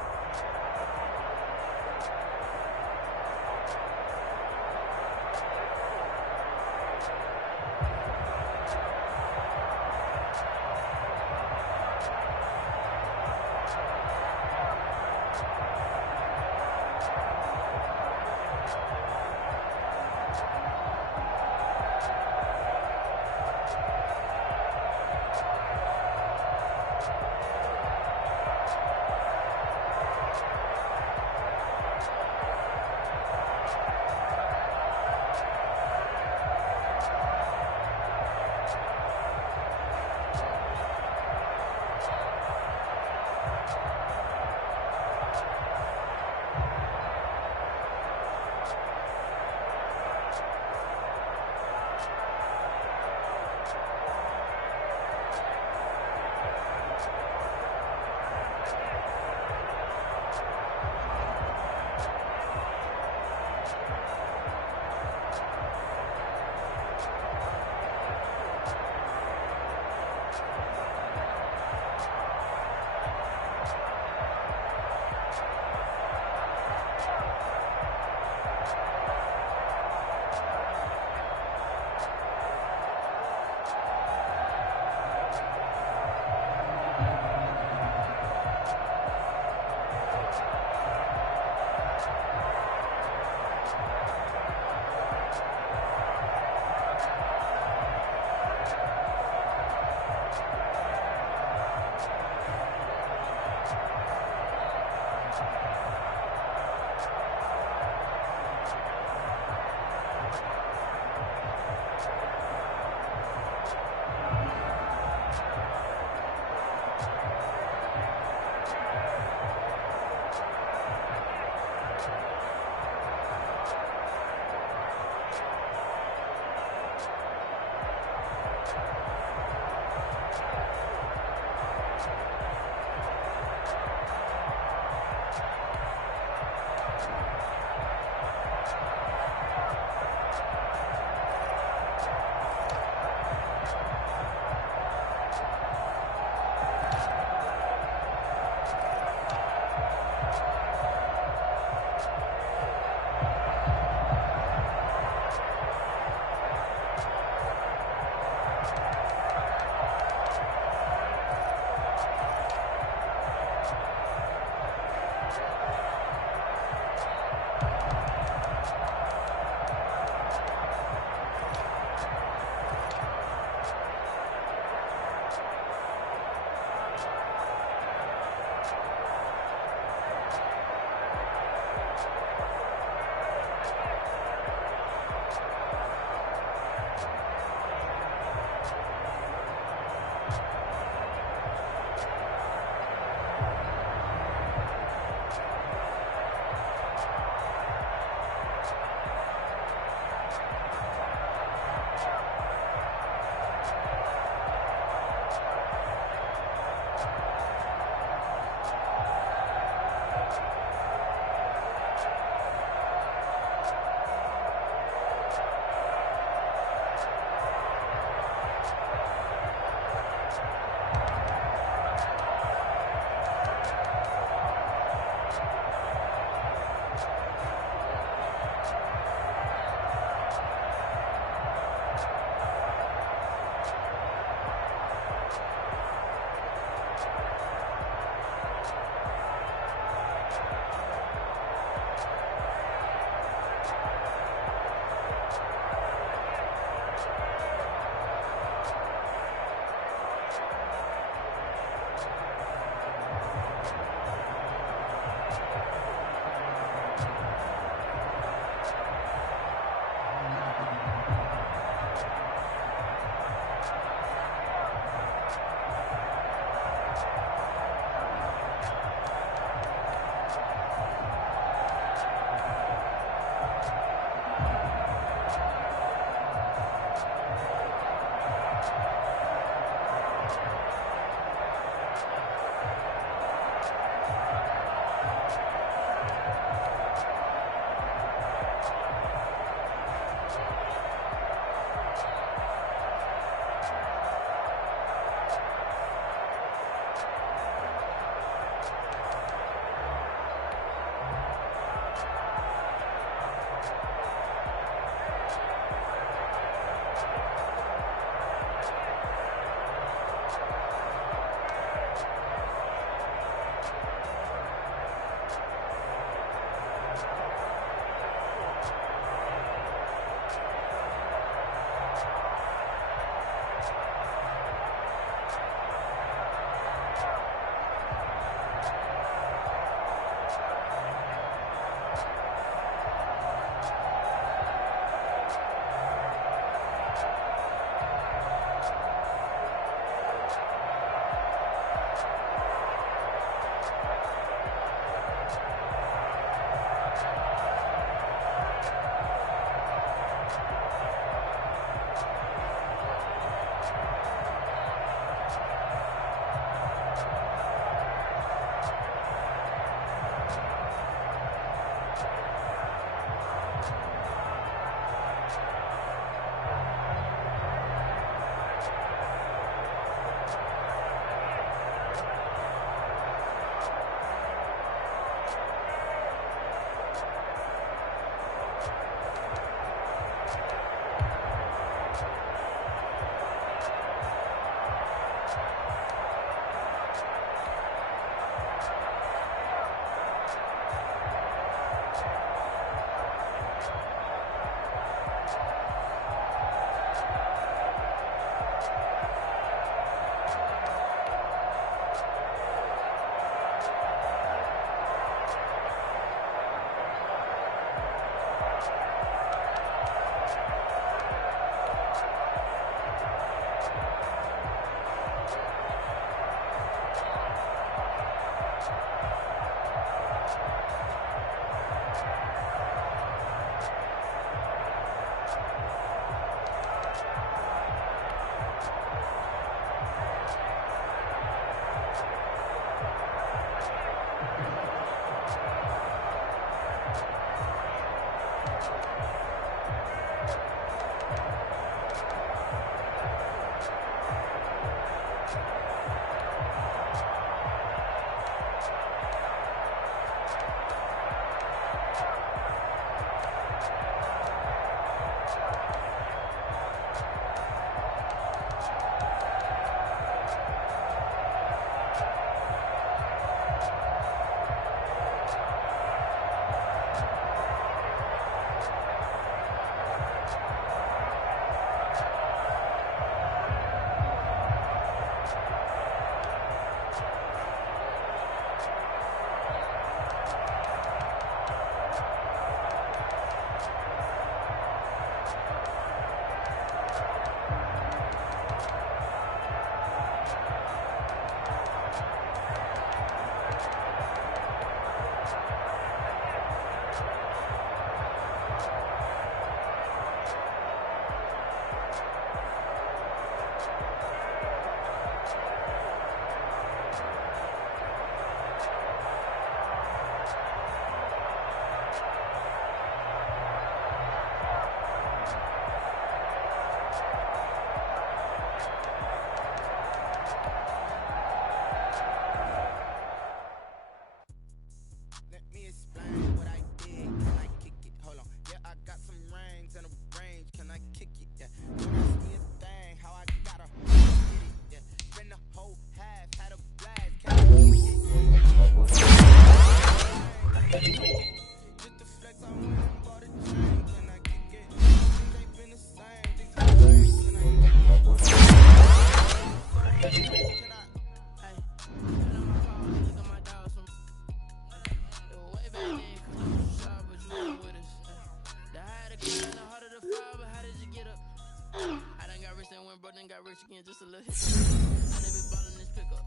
again, just a little hit. I never bought in this pickup.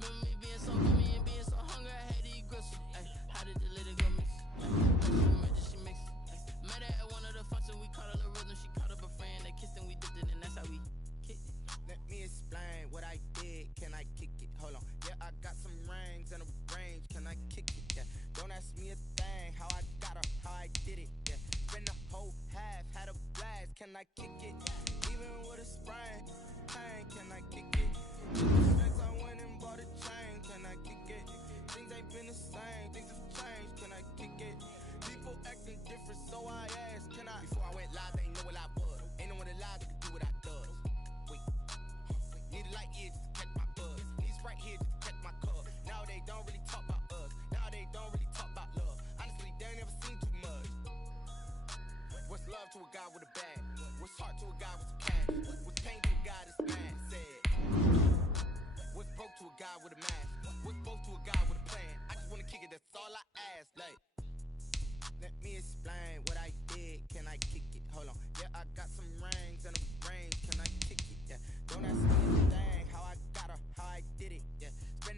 Remember me being so gloomy and being so hungry, I had to eat gristle. Ay, how did the little go miss? She mixed. Met her at one of the functions, we caught her the rhythm. She caught up a friend, they kissed and we dipped it, and that's how we kicked it. Let me explain what I did. Can I kick it? Hold on. Yeah, I got some rings and a range. Can I kick it? Yeah. Don't ask me a thing. How I got her, how I did it. Yeah. Spend the whole half, had a blast. Can I kick it? Even with a sprain, pain. Can I kick it? Next I went and bought a chain. Can I kick it? Things ain't been the same. Things have changed. Can I kick it? People acting different, so I asked. Can I? Before I went live, they know what I was. Ain't no one alive that could do what I does. Need a light here just to catch my buzz. Need Sprite here just to catch my cup. Now they don't really talk about us. Now they don't really talk about love. Honestly, they ain't never seen too much. What's love to a guy with a bag? What's heart to a guy with some cash? What's pain to a guy that's mad? Said. What's broke to a guy with a mask? What's both to a guy with a plan? I just wanna kick it, that's all I ask. Like, let me explain what I did. Can I kick it? Hold on. Yeah, I got